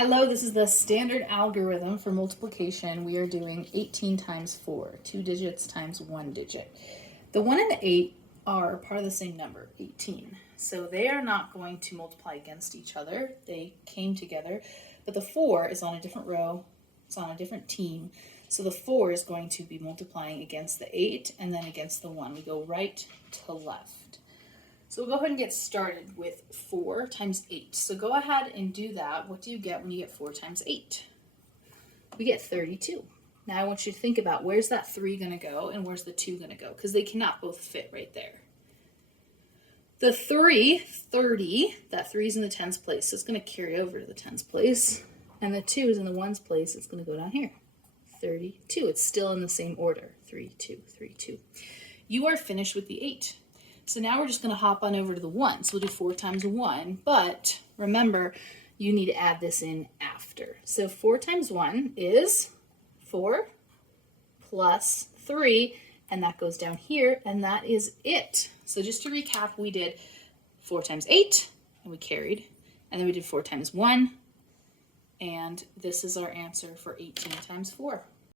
Hello, this is the standard algorithm for multiplication. We are doing 18 times 4, 2 digits times 1 digit. The 1 and the 8 are part of the same number, 18. So they are not going to multiply against each other. They came together, but the 4 is on a different row. It's on a different team. So the 4 is going to be multiplying against the 8 and then against the 1. We go right to left. So we'll go ahead and get started with 4 times 8. So go ahead and do that. What do you get when you get 4 times 8? We get 32. Now I want you to think about where's that 3 going to go and where's the 2 going to go, because they cannot both fit right there. The 30, that 3 is in the tens place, so it's going to carry over to the tens place. And the 2 is in the ones place, it's going to go down here. 32. It's still in the same order. 3, 2, 3, 2. You are finished with the 8. So now we're just going to hop on over to the 1. So we'll do 4 times 1, but remember, you need to add this in after. So 4 times 1 is 4 plus 3, and that goes down here, and that is it. So just to recap, we did 4 times 8, and we carried, and then we did 4 times 1, and this is our answer for 18 times 4.